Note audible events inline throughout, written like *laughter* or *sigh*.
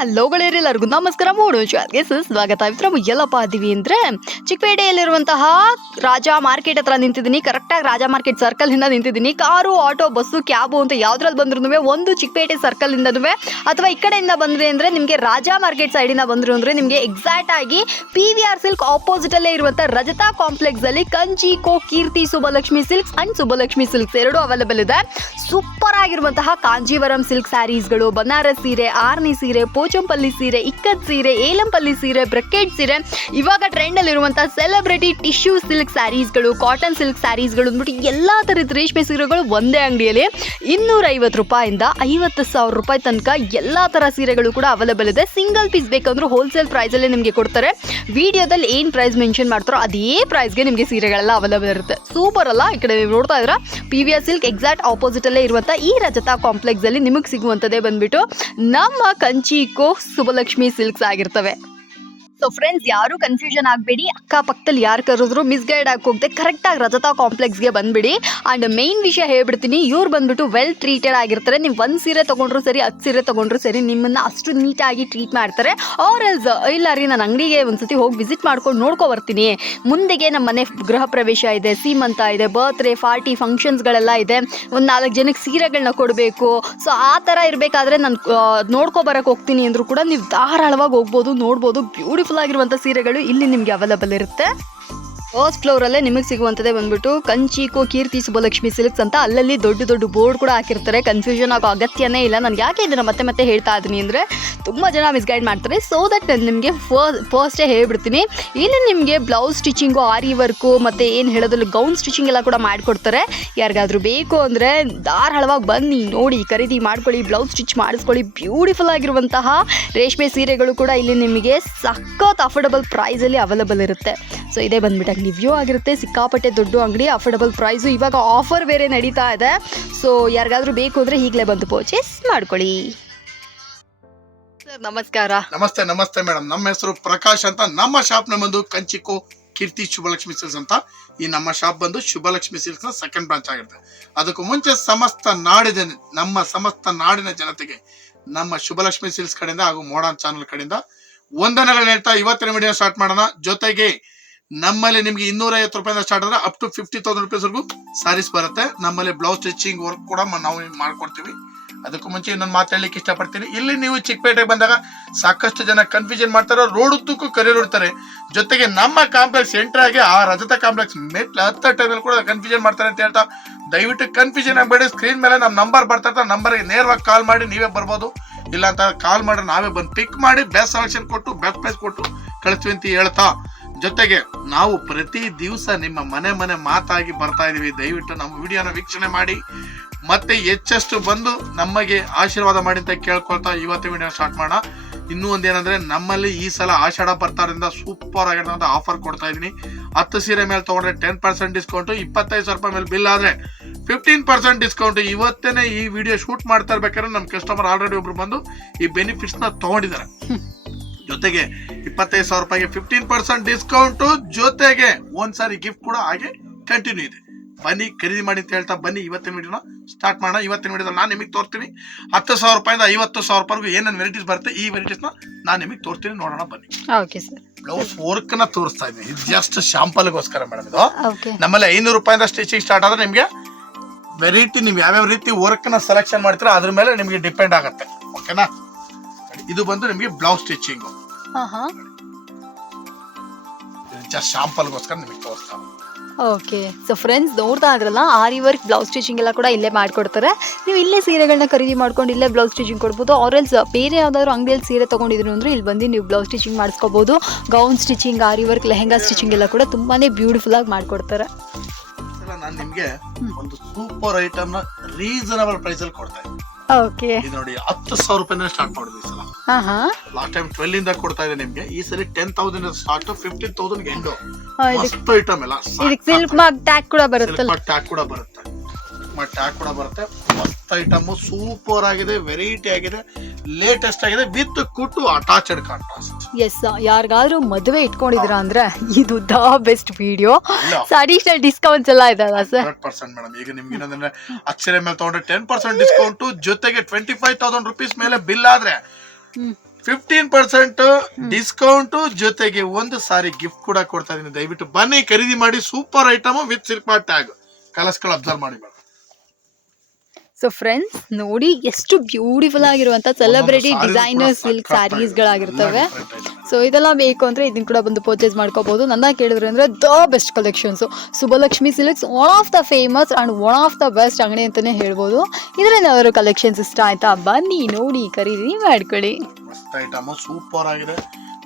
Hello ಎಲ್ಲರಿಗೂ ನಮಸ್ಕಾರ ಮೂಡು. ಶಾಲೆಗೆ ಸ್ವಾಗತ ನಾವು ಎಲ್ಲಪ್ಪ ಅದೀವಿ ಅಂದ್ರೆ, ಚಿಕ್ಕಪೇಟೆಯಲ್ಲಿರುವಂತಹ ರಾಜ ಮಾರ್ಕೆಟ್ ಹತ್ರ ನಿಂತಿದ್ದೀನಿ ಕರೆಕ್ಟಾಗಿ ರಾಜ ಮಾರ್ಕೆಟ್ ಸರ್ಕಲ್ನಿಂದ ನಿಂತಿದ್ದೀನಿ ಕಾರು ಆಟೋ ಬಸ್ಸು ಕ್ಯಾಬು ಅಂತ ಯಾವ್ದ್ರಲ್ಲಿ ಬಂದ್ರೂ ಒಂದು ಚಿಕ್ಕಪೇಟೆ ಸರ್ಕಲಿಂದನೂ ಅಥವಾ ಈ ಕಡೆಯಿಂದ ಬಂದ್ರಿ ಅಂದ್ರೆ, ನಿಮಗೆ ರಾಜ ಮಾರ್ಕೆಟ್ ಸೈಡಿಂದ ಬಂದ್ರು ಅಂದ್ರೆ, ನಿಮಗೆ ಎಕ್ಸಾಕ್ಟ್ ಆಗಿ ಪಿ ವಿ ಆರ್ ಸಿಲ್ಕ್ ಆಪೋಸಿಟಲ್ಲೇ ಇರುವಂಥ ರಜತಾ ಕಾಂಪ್ಲೆಕ್ಸಲ್ಲಿ ಕಂಚಿ, ಕೋ, Keerthi, Subbalakshmi silks and Subbalakshmi silks ಎರಡೂ ಅವೈಲೇಬಲ್ ಇದೆ. ಸೂಪರ್ ಆಗಿರುವಂತಹ ಕಾಂಜೀವರಂ ಸಿಲ್ಕ್ ಸ್ಯಾರೀಸ್ಗಳು ಬನಾರಸ್ ಸೀರೆ, ಆರ್ನಿ ಸೀರೆ ಪೋಚಂಪಲ್ಲಿ ಸೀರೆ, ಇಕ್ಕತ್ ಸೀರೆ, ಏಲಂಪಲ್ಲಿ ಸೀರೆ ಬ್ರಕೆಟ್ ಸೀರೆ, ಇವಾಗ ಟ್ರೆಂಡಲ್ಲಿರುವಂಥ ಸೆಲೆಬ್ರಿಟಿ ಟಿಶ್ಯೂ ಸಿಲ್ಕ್ ಸ್ಯಾರೀಸ್ಗಳು ಕಾಟನ್ ಸಿಲ್ಕ್ ಸ್ಯಾರೀಸ್ಗಳು ಅಂದ್ಬಿಟ್ಟು ಎಲ್ಲ ಥರದ ರೇಷ್ಮೆ ಸೀರೆಗಳು ಒಂದೇ ಅಂಗಡಿಯಲ್ಲಿ ಇನ್ನೂರ ಐವತ್ತು ರೂಪಾಯಿಂದ ಐವತ್ತು ಸಾವಿರ ರೂಪಾಯಿ ತನಕ ಎಲ್ಲ ಥರ ಸೀರೆಗಳು ಕೂಡ ಅವೈಲೇಬಲ್ ಇದೆ. ಸಿಂಗಲ್ ಪೀಸ್ ಬೇಕಂದ್ರೂ ಹೋಲ್ಸೇಲ್ ಪ್ರೈಸಲ್ಲೇ ನಿಮಗೆ ಕೊಡ್ತಾರೆ. ವಿಡಿಯೋದಲ್ಲಿ ಏನು ಪ್ರೈಸ್ ಮೆನ್ಷನ್ ಮಾಡ್ತಾರೋ ಅದೇ ಪ್ರೈಸ್ಗೆ ನಿಮಗೆ ಸೀರೆಗಳೆಲ್ಲ ಅವೈಲೇಬಲ್ ಇರುತ್ತೆ. ಸೂಪರ್ ಅಲ್ಲ? ಈ ಕಡೆ ನೀವು ನೋಡ್ತಾ ಇದ್ರ P V R silk exact ಆಪೋಸಿಟಲ್ಲೇ ಇರುವಂಥ ಈ ರಜತಾ ಕಾಂಪ್ಲೆಕ್ಸಲ್ಲಿ ನಿಮಗೆ ಸಿಗುವಂತದೇ ಬಂದ್ಬಿಟ್ಟು ನಮ್ಮ ಸುಬಲಕ್ಷ್ಮಿ ಸಿಲ್ಕ್ಸ್ ಆಗಿರ್ತವೆ. ಸೊ ಫ್ರೆಂಡ್ಸ್ ಯಾರು ಕನ್ಫ್ಯೂಷನ್ ಆಗಬೇಡಿ. ಅಕ್ಕಪಕ್ಕದಲ್ಲಿ ಯಾರು ಕರೆದ್ರು ಮಿಸ್ಗೈಡ್ ಆಗಿ ಹೋಗದೆ ಕರೆಕ್ಟಾಗಿ ರಜತಾ ಕಾಂಪ್ಲೆಕ್ಸ್ಗೆ ಬಂದ್ಬಿಡಿ. ಆ್ಯಂಡ್ ಮೈನ್ ವಿಷಯ ಹೇಳ್ಬಿಡ್ತೀನಿ, ಇವ್ರು ಬಂದ್ಬಿಟ್ಟು ವೆಲ್ ಟ್ರೀಟೆಡ್ ಆಗಿರ್ತಾರೆ. ನೀವು ಒಂದು ಸೀರೆ ತೊಗೊಂಡ್ರು ಸರಿ, ಹತ್ತು ಸೀರೆ ತೊಗೊಂಡ್ರು ಸರಿ, ನಿಮ್ಮನ್ನು ಅಷ್ಟು ನೀಟಾಗಿ ಟ್ರೀಟ್ ಮಾಡ್ತಾರೆ. ಆರ್ ಎಲ್ಸ್ ಇಲ್ಲ ರೀ, ನಾನು ಅಂಗಡಿಗೆ ಒಂದ್ಸತಿ ಹೋಗಿ ವಿಸಿಟ್ ಮಾಡ್ಕೊಂಡು ನೋಡ್ಕೊ ಬರ್ತೀನಿ. ಮುಂದೆಗೆ ನಮ್ಮ ಮನೆ ಗೃಹ ಪ್ರವೇಶ ಇದೆ, ಸೀಮಂತ ಇದೆ ಬರ್ತ್ಡೇ ಪಾರ್ಟಿ ಫಂಕ್ಷನ್ಸ್ಗಳೆಲ್ಲ ಇದೆ. ಒಂದು ನಾಲ್ಕು ಜನಕ್ಕೆ ಸೀರೆಗಳನ್ನ ಕೊಡಬೇಕು. ಸೊ ಆ ಥರ ಇರಬೇಕಾದ್ರೆ ನಾನು ನೋಡ್ಕೊ ಬರಕ್ಕೆ ಹೋಗ್ತೀನಿ ಅಂದರೂ ಕೂಡ ನೀವು ಧಾರಾಳವಾಗಿ ಹೋಗ್ಬೋದು, ನೋಡ್ಬೋದು ಬ್ಯೂಟಿಫುಲ್ ಆಗಿರುವಂಥ ಸೀರೆಗಳು ಇಲ್ಲಿ ನಿಮಗೆ ಅವೈಲಬಲ್ ಇರುತ್ತೆ. ಫಸ್ಟ್ ಫ್ಲೋರಲ್ಲೇ ನಿಮಗೆ ಸಿಗುವಂತದೇ ಬಂದ್ಬಿಟ್ಟು ಕಂಚಿಕೋ ಕೀರ್ತಿ, ಸುಬ್ಬಲಕ್ಷ್ಮಿ, ಸಿಲ್ಕ್ಸ್ ಅಂತ ಅಲ್ಲಲ್ಲಿ ದೊಡ್ಡ ದೊಡ್ಡ ಬೋರ್ಡ್ ಕೂಡ ಹಾಕಿರ್ತಾರೆ. ಕನ್ಫ್ಯೂಷನ್ ಆಗೋ ಅಗತ್ಯನೇ ಇಲ್ಲ. ನನ್ಗೆ ಯಾಕೆ ಇದನ್ನ ಮತ್ತೆ ಮತ್ತೆ ಹೇಳ್ತಾ ಇದ್ದೀನಿ ಅಂದರೆ ತುಂಬ ಜನ ಮಿಸ್ಗೈಡ್ ಮಾಡ್ತಾರೆ. ಸೊ ದಟ್ ನಾನು ನಿಮಗೆ ಫಸ್ಟೇ ಹೇಳ್ಬಿಡ್ತೀನಿ. ಇಲ್ಲಿ ನಿಮಗೆ ಬ್ಲೌಸ್ ಸ್ಟಿಚಿಂಗು ಆರಿ ವರ್ಕು ಮತ್ತು ಏನು ಹೇಳೋದ್ರಲ್ಲಿ ಗೌನ್ ಸ್ಟಿಚಿಂಗ್ ಎಲ್ಲ ಕೂಡ ಮಾಡಿಕೊಡ್ತಾರೆ. ಯಾರಿಗಾದ್ರೂ ಬೇಕು ಅಂದರೆ ಧಾರಾಳವಾಗಿ ಬನ್ನಿ, ನೋಡಿ, ಖರೀದಿ ಮಾಡ್ಕೊಳ್ಳಿ ಬ್ಲೌಸ್ ಸ್ಟಿಚ್ ಮಾಡಿಸ್ಕೊಳ್ಳಿ. ಬ್ಯೂಟಿಫುಲ್ ಆಗಿರುವಂತಹ ರೇಷ್ಮೆ ಸೀರೆಗಳು ಕೂಡ ಇಲ್ಲಿ ನಿಮಗೆ ಸಖತ್ ಅಫೋರ್ಡಬಲ್ ಪ್ರೈಸಲ್ಲಿ ಅವೈಲೇಬಲ್ ಇರುತ್ತೆ. ಸೊ ಇದೇ ಬಂದ್ಬಿಟ್ಟು ರಿವ್ಯೂ ವ್ಯೂ ಆಗಿರುತ್ತೆ ಸಿಕ್ಕಾಪಟ್ಟೆ ದೊಡ್ಡ ಅಂಗಡಿ ಅಫೋರ್ಡಬಲ್ ಪ್ರೈಸು ಇವಾಗ ಆಫರ್ ಬೇರೆ ನಡೀತಾ ಇದೆ. ಸೊ ಯಾರಿಗಾದ್ರೂ ಬೇಕು ಅಂದರೆ ಈಗಲೇ ಬಂದು ಪರ್ಚೇಸ್ ಮಾಡ್ಕೊಳ್ಳಿ. ಸರ್ ನಮಸ್ಕಾರ. ನಮಸ್ತೆ ನಮಸ್ತೆ ಮೇಡಮ್ ನಮ್ಮ ಹೆಸರು ಪ್ರಕಾಶ್ ಅಂತ. ನಮ್ಮ ಶಾಪ್ನ ಬಂದು ಕಂಚಿಕೋ ಕೀರ್ತಿ ಶುಭಲಕ್ಷ್ಮಿ ಸಿಲ್ಸ್ ಅಂತ. ಈ ನಮ್ಮ ಶಾಪ್ ಬಂದು ಶುಭಲಕ್ಷ್ಮಿ ಸಿಲ್ಕ್ಸ್ನ ಸೆಕೆಂಡ್ ಬ್ರಾಂಚ್ ಆಗಿರುತ್ತೆ. ಅದಕ್ಕೂ ಮುಂಚೆ ಸಮಸ್ತ ನಾಡಿನ ನಮ್ಮ ಸಮಸ್ತ ನಾಡಿನ ಜನತೆಗೆ ನಮ್ಮ ಶುಭಲಕ್ಷ್ಮಿ ಸಿಲ್ಸ್ ಕಡೆಯಿಂದ ಹಾಗೂ ಮೋಡನ್ ಚಾನಲ್ ಕಡೆಯಿಂದ ವಂದನೆಗಳನ್ನ ಹೇಳ್ತಾ ಇವತ್ತಿನ ವಿಡಿಯೋ ಸ್ಟಾರ್ಟ್ ಮಾಡೋಣ. ಜೊತೆಗೆ ನಮ್ಮಲ್ಲಿ ನಿಮ್ಗೆ ಇನ್ನೂರ ಐವತ್ತು ರೂಪಾಯಿಂದ ಸ್ಟಾರ್ಟ್ ಆದ್ರೆ ಅಪ್ ಟು ಫಿಫ್ಟಿ ತೌಸಂಡ್ ರುಪೀಸ್ವರೆಗೂ ಸಾರೀಸ್ ಬರುತ್ತೆ. ನಮ್ಮಲ್ಲಿ ಬ್ಲೌಸ್ ಸ್ಟಿಚಿಂಗ್ ವರ್ಕ್ ಕೂಡ ನಾವು ಮಾಡ್ಕೊಡ್ತೀವಿ. ಅದಕ್ಕೂ ಮುಂಚೆ ಇನ್ನೊಂದು ಮಾತಾಡ್ಲಿಕ್ಕೆ ಇಷ್ಟಪಡ್ತೀನಿ. ಇಲ್ಲಿ ನೀವು ಚಿಕ್ಕಪೇಟೆಗೆ ಬಂದಾಗ ಸಾಕಷ್ಟು ಜನ ಕನ್ಫ್ಯೂಷನ್ ಮಾಡ್ತಾರೆ. ರೋಡ್ ಉದ್ದಕ್ಕೂ ಕರಿಯರ್ ಇಡ್ತಾರೆ ಜೊತೆಗೆ ನಮ್ಮ ಕಾಂಪ್ಲೆಕ್ಸ್ ಎಂಟ್ರ್ ಆಗಿ ಆ ರಜತ ಕಾಂಪ್ಲೆಕ್ಸ್ ಮೆಟ್ಲು ಹತ್ತ ಟೈಮಲ್ಲಿ ಕೂಡ ಕನ್ಫ್ಯೂಷನ್ ಮಾಡ್ತಾರೆ ಅಂತ ಹೇಳ್ತಾ, ದಯವಿಟ್ಟು ಕನ್ಫ್ಯೂಷನ್ ಆಗಬೇಡಿ. ಸ್ಕ್ರೀನ್ ಮೇಲೆ ನಮ್ಮ ನಂಬರ್ ಬರ್ತಾ ಇರ್ತಾರೆ ನಂಬರ್ಗೆ ನೇರವಾಗಿ ಕಾಲ್ ಮಾಡಿ, ನೀವೇ ಬರ್ಬೋದು. ಇಲ್ಲ ಅಂತ ಕಾಲ್ ಮಾಡಿ ನಾವೇ ಬಂದು ಪಿಕ್ ಮಾಡಿ ಬೆಸ್ಟ್ ಸೆಲೆಕ್ಷನ್ ಕೊಟ್ಟು ಬೆಸ್ಟ್ ಪ್ರೈಸ್ ಕೊಟ್ಟು ಕಳಿಸ್ತೀವಿ ಅಂತ ಹೇಳ್ತಾ. ಜೊತೆಗೆ ನಾವು ಪ್ರತಿ ದಿವಸ ನಿಮ್ಮ ಮನೆ ಮನೆ ಮಾತಾಗಿ ಬರ್ತಾ ಇದೀವಿ. ದಯವಿಟ್ಟು ನಮ್ಮ ವಿಡಿಯೋನ ವೀಕ್ಷಣೆ ಮಾಡಿ. ಮತ್ತೆ ಹೆಚ್ಚಷ್ಟು ಬಂದು ನಮಗೆ ಆಶೀರ್ವಾದ ಮಾಡಿ ಅಂತ ಕೇಳ್ಕೊಳ್ತಾ ಇವತ್ತಿನ ವಿಡಿಯೋ ಸ್ಟಾರ್ಟ್ ಮಾಡೋಣ. ಇನ್ನೂ ಒಂದೇನಂದ್ರೆ ನಮ್ಮಲ್ಲಿ ಈ ಸಲ ಆಷಾಢ ಬರ್ತಾರಿಂದ ಸೂಪರ್ ಆಗಿರೋಂಥ ಆಫರ್ ಕೊಡ್ತಾ ಇದೀನಿ ಹತ್ತು ಸೀರೆ ಮೇಲೆ ತಗೊಂಡ್ರೆ ಟೆನ್ ಪರ್ಸೆಂಟ್ ಡಿಸ್ಕೌಂಟ್ ಇಪ್ಪತ್ತೈದು ಸಾವಿರ ರೂಪಾಯಿ ಮೇಲೆ ಬಿಲ್ ಆದ್ರೆ ಫಿಫ್ಟೀನ್ ಪರ್ಸೆಂಟ್ ಡಿಸ್ಕೌಂಟ್ ಇವತ್ತೇನೆ ಈ ವಿಡಿಯೋ ಶೂಟ್ ಮಾಡ್ತಾ ಇರ್ಬೇಕಾದ್ರೆ ನಮ್ಮ ಕಸ್ಟಮರ್ ಆಲ್ರೆಡಿ ಒಬ್ರು ಬಂದು ಈ ಬೆನಿಫಿಟ್ಸ್ನ ತಗೊಂಡಿದ್ದಾರೆ. ಜೊತೆಗೆ ಇಪ್ಪತ್ತೈದು ಸಾವಿರ ರೂಪಾಯಿಗೆ ಫಿಫ್ಟೀನ್ ಪರ್ಸೆಂಟ್ ಡಿಸ್ಕೌಂಟ್ ಜೊತೆಗೆ ಒಂದ್ಸಾರಿ ಗಿಫ್ಟ್ ಕೂಡ ಹಾಗೆ ಕಂಟಿನ್ಯೂ ಇದೆ. ಬನ್ನಿ ಖರೀದಿ ಮಾಡಿ ಅಂತ ಹೇಳ್ತಾ ಬನ್ನಿ ಇವತ್ತಿನ ವಿಡಿಯೋನ ಸ್ಟಾರ್ಟ್ ಮಾಡೋಣ. ಇವತ್ತಿನ ವಿಡಿಯೋದಲ್ಲಿ ನಾನು ನಿಮಗೆ ತೋರ್ತೀನಿ. ಹತ್ತು ಸಾವಿರ ರೂಪಾಯಿಂದ ಐವತ್ತು ಸಾವಿರ ರೂಪಾಯಿಗೂ ಏನೇನು ವೆರೈಟೀಸ್ ಬರುತ್ತೆ ಈ ವೆರೈಟೀಸ್ನ ನಾನು ನಿಮಗೆ ತೋರ್ತೀನಿ. ನೋಡೋಣ ಬನ್ನಿ. ಓಕೆ ಸರ್ ಬ್ಲೌಸ್ ವರ್ಕ್ನ ತೋರಿಸ್ತಾ ಇದ್ದೀನಿ. ಇದು ಜಸ್ಟ್ ಶಾಂಪಲ್ಗೋಸ್ಕರ ಮೇಡಮ್ ಇದು. ನಮ್ಮಲ್ಲಿ ಐನೂರು ರೂಪಾಯಿಂದ ಸ್ಟಿಚಿಂಗ್ ಸ್ಟಾರ್ಟ್ ಆದ್ರೆ ನಿಮಗೆ ವೆರೈಟಿ ನೀವು ಯಾವ್ಯಾವ ರೀತಿ ವರ್ಕ್ನ ಸೆಲೆಕ್ಷನ್ ಮಾಡ್ತೀರಾ ಅದ್ರ ಮೇಲೆ ನಿಮಗೆ ಡಿಪೆಂಡ್ ಆಗುತ್ತೆ. ಓಕೆನಾ ಇದು ಬಂದು ನಿಮಗೆ ಬ್ಲೌಸ್ ಸ್ಟಿಚಿಂಗ್ ಜಸ್ಟ್ ಶಾಂಪಲ್ಗೋಸ್ಕರ ನಿಮಗೆ ತೋರಿಸ್ತಾ ಓಕೆ ಸೊ ಫ್ರೆಂಡ್ಸ್ ನೋಡ್ತಾ ಇದ್ರಲ್ಲ ಆರಿ ವರ್ಕ್ ಬ್ಲೌಸ್ ಸ್ಟಿಚಿಂಗ್ ಎಲ್ಲ ಕೂಡ ಇಲ್ಲೇ ಮಾಡಿಕೊಡ್ತಾರೆ. ನೀವು ಇಲ್ಲೇ ಸೀರೆಗಳನ್ನ ಖರೀದಿ ಮಾಡ್ಕೊಂಡು ಇಲ್ಲೇ ಬ್ಲೌಸ್ ಸ್ಟಿಚಿಂಗ್ ಕೊಡ್ಬೋದು. ಆರೆಲ್ಸ್ ಬೇರೆ ಯಾವ್ದಾದ್ರು ಅಂಗಡಿಯಲ್ಲಿ ಸೀರೆ ತೊಗೊಂಡಿದ್ರು ಅಂದರೆ ಇಲ್ಲಿ ಬಂದು ನೀವು blouse stitching ಮಾಡಿಸ್ಕೋಬೋದು. Gown stitching aari work lehenga stitching ಎಲ್ಲ ಕೂಡ ತುಂಬಾ ಬ್ಯೂಟಿಫುಲ್ ಆಗಿ ಮಾಡಿಕೊಡ್ತಾರೆ. ನಾನು ನಿಮ್ಗೆ ಒಂದು ಸೂಪರ್ ಐಟಮ್ನ ರೀಸನಬಲ್ ಪ್ರೈಸ್ ಅಲ್ಲಿ ಕೊಡ್ತಾ ಇದ್ದೀನಿ. ಓಕೆ. ಇದು ನೋಡಿ ಹತ್ತು ಸಾವಿರ ರೂಪಾಯಿನ ಸ್ಟಾರ್ಟ್ ಮಾಡಿದ್ವಿ ಈ ಸಲ. ಹಾ ಹಾ. ಲಾಸ್ಟ್ ಟೈಮ್ ಟ್ವೆಲ್ ಇಂದ ಕೊಡ್ತಾ ಇದೆ ನಿಮ್ಗೆ. ಈ ಸಲ ten thousand start fifteen thousand end ಇದಕ್ಕೆ ಮಸ್ತ್ ಐಟಮ್ ಎಲ್ಲ. ಇದಕ್ಕೆ ಸಿಲ್ಕ್ ಮಾರ್ಕ್ ಟ್ಯಾಗ್ ಕೂಡ ಬರುತ್ತಲ್ಲ? ಟ್ಯಾಗ್ ಕೂಡ ಬರುತ್ತೆ. ಟ್ಯಾಗ್ ಕೂಡ ಬರುತ್ತೆ. ಮಸ್ತ್ ಐಟಮು ಸೂಪರ್ ಆಗಿದೆ ವೆರೈಟಿ ಆಗಿದೆ ಲೇಟೆಸ್ಟ್ ಆಗಿದೆ ವಿತ್ ಕುಟ್ಟು ಅಟ್ಯಾಚ್ಡ್ ಕಾಂಟ್ರಾಸ್ಟ್ ಎಸ್ ಯಾರಿಗಾದ್ರೂ ಮದುವೆ ಇಟ್ಕೊಂಡಿದ್ದೀರಾ ಅಂದ್ರೆ ಇದು the best video additional discounts ಎಲ್ಲ ಇದೆ ಸರ್ ಹಂಡ್ರೆಡ್ ಪರ್ಸೆಂಟ್ ಮೇಡಮ್ ಈಗ ನಿಮ್ಗೆ ಏನಂದ್ರೆ ಅಕ್ಷರ ಮೇಲೆ ತಗೊಂಡ್ರೆ ಟೆನ್ ಪರ್ಸೆಂಟ್ ಡಿಸ್ಕೌಂಟ್ ಜೊತೆಗೆ ಟ್ವೆಂಟಿ ಫೈವ್ ತೌಸಂಡ್ ರುಪೀಸ್ ಮೇಲೆ ಬಿಲ್ ಆದ್ರೆ ಫಿಫ್ಟೀನ್ ಪರ್ಸೆಂಟ್ ಡಿಸ್ಕೌಂಟ್ ಜೊತೆಗೆ ಒಂದು ಸಾರಿ ಗಿಫ್ಟ್ ಕೂಡ ಕೊಡ್ತಾ ಇದೀನಿ ದಯವಿಟ್ಟು ಬನ್ನಿ ಖರೀದಿ ಮಾಡಿ super item with silk tag ಕಲರ್ಸ್ಗಳು observe ಮಾಡಿ ಮೇಡಮ್ ಸೊ ಫ್ರೆಂಡ್ಸ್ ನೋಡಿ ಎಷ್ಟು ಬ್ಯೂಟಿಫುಲ್ ಆಗಿರುವಂತ ಸೆಲೆಬ್ರಿಟಿ ಡಿಸೈನರ್ ಸಿಲ್ಕ್ ಸ್ಯಾರೀಸ್ಗಳಾಗಿರ್ತವೆ ಸೊ ಇದೆಲ್ಲ ಬೇಕು ಅಂದರೆ ಇದನ್ನ ಕೂಡ ಬಂದು ಪರ್ಚೇಸ್ ಮಾಡ್ಕೋಬಹುದು ನನ್ನ ಕೇಳಿದ್ರೆ ಅಂದ್ರೆ the best collections Subbalakshmi silks one of the famous and one of the best ಅಂಗಡಿ ಅಂತಲೇ ಹೇಳ್ಬೋದು. ಇದರಿಂದ ಅವರು ಕಲೆಕ್ಷನ್ಸ್ ಇಷ್ಟ ಆಯ್ತಾ? ಬನ್ನಿ ನೋಡಿ ಖರೀದಿ ಮಾಡ್ಕೊಳ್ಳಿ. ಸೂಪರ್ ಆಗಿದೆ.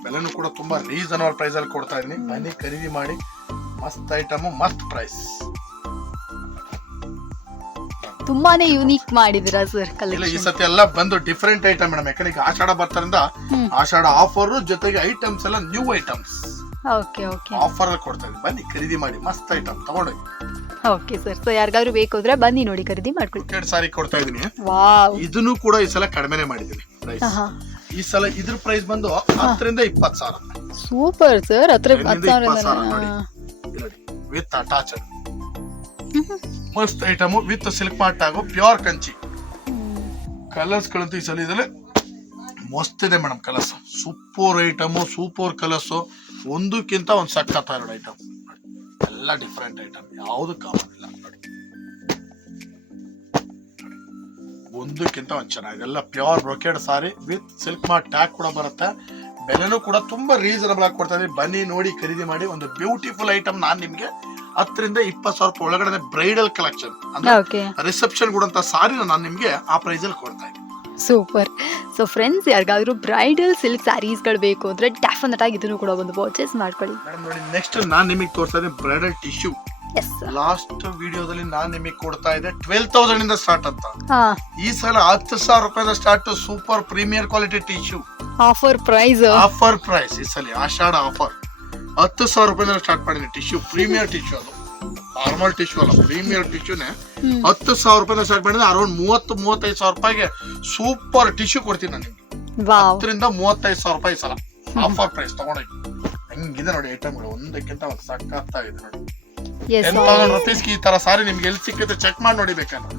ಬೆಲೆನೂ ಕೂಡ ತುಂಬಾ ರೀಸನಬಲ್ ಪ್ರೈಸ್ ಅಲ್ಲಿ ಕೊಡ್ತಾ ಇದ್ದೀನಿ ಬನ್ನಿ ಖರೀದಿ ಮಾಡಿ. ಮಸ್ತ್ ಐಟಮ್ ಮಸ್ತ್ ಪ್ರೈಸ್ ತುಂಬಾನೇ ಯೂನಿಕ್ ಮಾಡಿದಿರಾ ಸರ್ ಇಲ್ಲ ಈ ಕಲೆಕ್ಷನ್ ಸತಿ ಎಲ್ಲ ಬಂದು ಡಿಫ್ರೆಂಟ್ ಐಟಮ್ ಮೇಡಮ್ ಯಾಕಂದ್ರೆ ಈಗ ಆಷಾಢ ಬರ್ತಾರಿಂದ ಹ್ಮ್. ಆಷಾಢ ಆಫರ್ ಜೊತೆಗೆ ಐಟಮ್ಸ್ ಎಲ್ಲ new items okay okay offer ಅಲ್ಲಿ ಕೊಡ್ತಾ ಇದ್ದೀವಿ ಬನ್ನಿ ಖರೀದಿ ಮಾಡಿ. ಮಸ್ತ್ ಐಟಮ್ ತಗೊಂಡು ಓಕೆ ಸರ್ ಸೊ ಯಾರಿಗಾದ್ರೂ ಬೇಕು ಅಂದ್ರೆ ಬನ್ನಿ ನೋಡಿ ಖರೀದಿ ಮಾಡ್ಕೊಳ್ಳಿ ಎರಡು ಸಾರಿ ಕೊಡ್ತಾ ಇದ್ದೀನಿ. ವಾವ್ ಇದನ್ನು ಕೂಡ ಈ ಸಲ ಕಡಿಮೆನೆ ಮಾಡಿದ್ದೀನಿ. ಪ್ರೈಸ್ ಈ ಸಲ ಇದ್ರ ಪ್ರೈಸ್ ಬಂದು ಹತ್ತರಿಂದ ಇಪ್ಪತ್ತು ಸಾವಿರ. ಸೂಪರ್ ಸರ್ ಹತ್ರ ಐದರಿಂದ ಹತ್ತು ಇಪ್ಪತ್ತು ಸಾವಿರ ನೋಡಿ. ಸಾವಿರ ನೋಡಿ ವಿತ್ ಅಟ್ಯಾಚ್ ಮಸ್ತ್ ಐಟಮು ವಿತ್ ಸಿಲ್ಕ್ ಪಾಟ್ ಆಗು ಪ್ಯೂರ್ ಕಂಚಿ ಕಲರ್ಸ್ ಕಳಂತ ಈ ಸಲ ಮಸ್ತ್ ಇದೆ madam colours super item super colours ಒಂದಕ್ಕಿಂತ ಒಂದು ಸಕ್ಕತ್ತ ಎರಡು ಐಟಮ್ ಎಲ್ಲ ಡಿಫ್ರೆಂಟ್ ಐಟಮ್ ಯಾವುದು ಕಾಮನ್ ಇಲ್ಲ. ಒಂದಕ್ಕಿಂತ ಒಂದು ಚೆನ್ನಾಗಿದೆ ಎಲ್ಲ pure brocade sari with silk mart tag ಕೂಡ ಬರುತ್ತೆ. ಬೆಲೆನೂ ಕೂಡ ತುಂಬಾ ರೀಸನಬಲ್ ಆಗಿ ಕೊಡ್ತಾ ಬನ್ನಿ ನೋಡಿ, ಖರೀದಿ ಮಾಡಿ. ಒಂದು ಬ್ಯೂಟಿಫುಲ್ ಐಟಮ್ ನಾನು ನಿಮ್ಗೆ ಹತ್ತರಿಂದ ಇಪ್ಪತ್ತು ಸಾವಿರ ರೂಪಾಯಿ ಒಳಗಡೆ ಬ್ರೈಡಲ್ ಕಲೆಕ್ಷನ್ ಅಂದ್ರೆ ರಿಸೆಪ್ಷನ್ ಕೊಡುವಂತ ಸಾರಿನ ನಾನು ನಿಮ್ಗೆ ಆ ಪ್ರೈಸ್ ಅಲ್ಲಿ ಕೊಡ್ತಾ ಇದ್ದೀನಿ. ಸೂಪರ್ ಸೊ ಫ್ರೆಂಡ್ಸ್ ಯಾರಿಗಾದ್ರೂ ಬ್ರೈಡಲ್ ಸಿಲ್ಕ್ ಸ್ಯಾರೀಸ್ಗಳು ಬೇಕು ಅಂದ್ರೆ ಡೆಫಿನೆಟ್ ಆಗಿ ಇದನ್ನು ಕೂಡ ಒಂದು ಪರ್ಚೇಸ್ ಮಾಡ್ಕೊಳ್ಳಿ. ನೋಡಿ ನೆಕ್ಸ್ಟ್ ನಾನು ನಿಮಗೆ ತೋರಿಸ್ತಾ ಇದ್ದೀನಿ ಬ್ರೈಡಲ್ ಟಿಶ್ಯೂ ಲಾಸ್ಟ್ ವಿಡಿಯೋದಲ್ಲಿ ನಾನು ನಿಮಗೆ ಕೊಡ್ತಾ ಇದ್ದೆ ಟ್ವೆಲ್ ತೌಸಂಡ್ ಇಂದ ಸ್ಟಾರ್ಟ್ ಅಂತ. ಈ ಸಲ ಹತ್ತು ಸಾವಿರ ರೂಪಾಯಿಂದ start super premier quality tissue offer price offer price ಈ ಸಲ ಆಷಾಢ ಆಫರ್ ಹತ್ತು ಸಾವಿರ ರೂಪಾಯಿಂದ ಸ್ಟಾರ್ಟ್ ಮಾಡಿದ್ದೀನಿ ಟಿಶ್ಯೂ ಪ್ರೀಮಿಯರ್ ಟಿಶ್ಯೂ ಅದು. ನಾರ್ಮಲ್ ಟಿಶ್ಯೂ ಅಲ್ಲ ಪ್ರೀಮಿಯರ್ ಟಿಶ್ಯೂನೇ ಹತ್ತು ಸಾವಿರ ರೂಪಾಯಿಂದ ಸ್ಟಾರ್ಟ್ ಮಾಡಿದ್ರೆ ಅರೌಂಡ್ ಮೂವತ್ತು ಮೂವತ್ತೈದು ಸಾವಿರ ರೂಪಾಯಿಗೆ ಸೂಪರ್ ಟಿಶ್ಯೂ ಕೊಡ್ತೀನಿ ನಾನು ಹತ್ತರಿಂದ ಮೂವತ್ತೈದು ಸಾವಿರ ರೂಪಾಯಿ ಸಲ. ಆಫರ್ ಪ್ರೈಸ್ ತಗೊಂಡೋಗಿ. ಹಂಗಿದೆ ನೋಡಿ ಐಟಮ್ಗಳು ಒಂದಕ್ಕಿಂತ ಒಂದು ಸಖತ್ತಾಗಿದೆ ನೋಡಿ. ಟೆನ್ ತೌಸಂಡ್ ರುಪೀಸ್ಗೆ ಈ ತರ ಸಾರಿ ನಿಮ್ಗೆ ಎಲ್ಲಿ ಸಿಕ್ಕಿದ್ರೆ ಚೆಕ್ ಮಾಡಿ ನೋಡಿ ಬೇಕಾದ್ರೆ.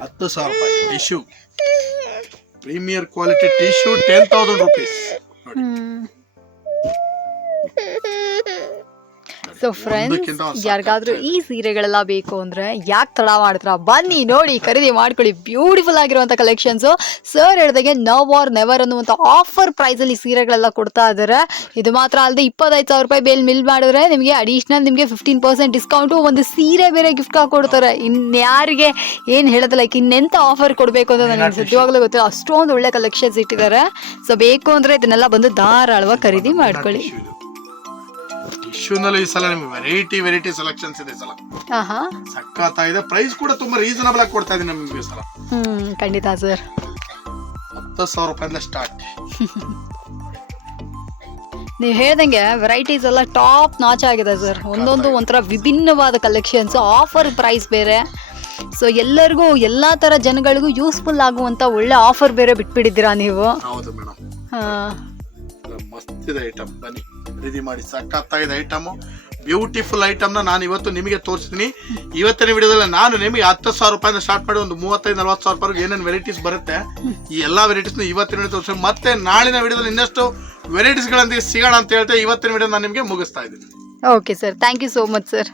ಹತ್ತು ಸಾವಿರ ರೂಪಾಯಿ tissue premier quality tissue ten thousand rupees ನೋಡಿ ಸೊ ಫ್ರೆಂಡ್ಸ್ ಯಾರಿಗಾದ್ರೂ ಈ ಸೀರೆಗಳೆಲ್ಲ ಬೇಕು ಅಂದ್ರೆ ಯಾಕೆ ತಡ ಮಾಡ್ತಾರ? ಬನ್ನಿ ನೋಡಿ ಖರೀದಿ ಮಾಡ್ಕೊಳ್ಳಿ. ಬ್ಯೂಟಿಫುಲ್ ಆಗಿರುವಂತ ಕಲೆಕ್ಷನ್ಸ್ ಸರ್ ಹೇಳಿದಾಗೆ ನವ್ ಆರ್ ನೆವರ್ ಅನ್ನುವಂತ ಆಫರ್ ಪ್ರೈಸ್ ಅಲ್ಲಿ ಸೀರೆಗಳೆಲ್ಲ ಕೊಡ್ತಾ ಇದ್ದಾರೆ. ಇದು ಮಾತ್ರ ಅಲ್ಲದೆ ಇಪ್ಪತ್ತೈದು ಸಾವಿರ ರೂಪಾಯಿ ಬೇಲ್ ಮಿಲ್ ಮಾಡಿದ್ರೆ ನಿಮಗೆ ಅಡಿಷನಲ್ ನಿಮಗೆ ಫಿಫ್ಟೀನ್ ಪರ್ಸೆಂಟ್ ಡಿಸ್ಕೌಂಟ್ ಒಂದು ಸೀರೆ ಬೇರೆ ಗಿಫ್ಟ್ ಕೊಡ್ತಾರೆ. ಇನ್ಯಾರಿಗೆ ಏನು ಹೇಳೋದಿಲ್ಲ ಲೈಕ್ ಇನ್ನೆಂತ ಆಫರ್ ಕೊಡಬೇಕು ಅಂತ ನನಗೆ ಸದ್ಯವಾಗ್ಲೂ ಗೊತ್ತಿಲ್ಲ. ಅಷ್ಟೊಂದು ಒಳ್ಳೆ ಕಲೆಕ್ಷನ್ಸ್ ಇಟ್ಟಿದ್ದಾರೆ. ಸೊ ಬೇಕು ಅಂದ್ರೆ ಇದನ್ನೆಲ್ಲ ಬಂದು ಧಾರಾಳವಾಗಿ ಖರೀದಿ ಮಾಡ್ಕೊಳ್ಳಿ. ಟಿಶ್ಯೂನಲ್ಲಿ ಈ ಸಲ ನಿಮ್ಗೆ ವೆರೈಟಿ ವೆರೈಟಿ ಸೆಲೆಕ್ಷನ್ಸ್ ಇದೆ ಈ ಸಲ. ಆಹಾ. ಇದೆ ಪ್ರೈಸ್ ಕೂಡ ತುಂಬಾ ರೀಸನಬಲ್ ಆಗಿ ಕೊಡ್ತಾ ಇದೀನಿ ನಿಮ್ಗೆ ಈ ಸಲ. ಹ್ಮ್ ಖಂಡಿತ ಸರ್. ಹತ್ತು ಸಾವಿರ ರೂಪಾಯಿಂದ ಸ್ಟಾರ್ಟ್ *laughs* ನೀವು ಹೇಳ್ದಂಗೆ ವೆರೈಟೀಸ್ ಎಲ್ಲ ಟಾಪ್ ನಾಚ್ ಆಗಿದೆ ಸರ್ ಒಂದೊಂದು ಒಂಥರ ವಿಭಿನ್ನವಾದ ಕಲೆಕ್ಷನ್ಸ್ ಆಫರ್ ಪ್ರೈಸ್ ಬೇರೆ. ಸೊ ಎಲ್ಲರಿಗೂ ಎಲ್ಲ ಥರ ಜನಗಳಿಗೂ ಯೂಸ್ಫುಲ್ ಆಗುವಂಥ ಒಳ್ಳೆ ಆಫರ್ ಬೇರೆ ಬಿಟ್ಬಿಟ್ಟಿದ್ದೀರಾ ನೀವು? ಹೌದು ಮೇಡಮ್ ಹಾ. ಮಸ್ತ್ ಇದೆ ಐಟಮ್ ಬನ್ನಿ. ಖರೀದಿ ಮಾಡಿ. ಸಖತ್ತಾಗಿದೆ ಐಟಮು. ಬ್ಯೂಟಿಫುಲ್ ಐಟಮ್ನ ನಾನು ಇವತ್ತು ನಿಮಗೆ ತೋರಿಸ್ತೀನಿ. ಇವತ್ತಿನ ವಿಡಿಯೋದಲ್ಲಿ ನಾನು ನಿಮಗೆ ಹತ್ತು ಸಾವಿರ ರೂಪಾಯಿಂದ ಸ್ಟಾರ್ಟ್ ಮಾಡಿ ಒಂದು ಮೂವತ್ತೈದು, ನಲ್ವತ್ತು ಸಾವಿರ ರೂಪಾಯಿ ಏನೇನು ವೆರೈಟೀಸ್ ಬರುತ್ತೆ, ಈ ಎಲ್ಲಾ ವೆರೈಟೀಸ್ನ ಇವತ್ತಿನ ವಿಡಿಯೋ ತೋರಿಸ್ತೀನಿ. ಮತ್ತೆ ನಾಳಿನ ವಿಡಿಯೋದಲ್ಲಿ ಇನ್ನಷ್ಟು ವೆರೈಟೀಸ್ಗಳೊಂದಿಗೆ ಸಿಗೋಣ ಅಂತ ಹೇಳ್ತೇವೆ ಇವತ್ತಿನ ವಿಡಿಯೋ ನಾನು ನಿಮಗೆ ಮುಗಿಸ್ತಾ ಇದ್ದೀನಿ. Okay sir thank you so much sir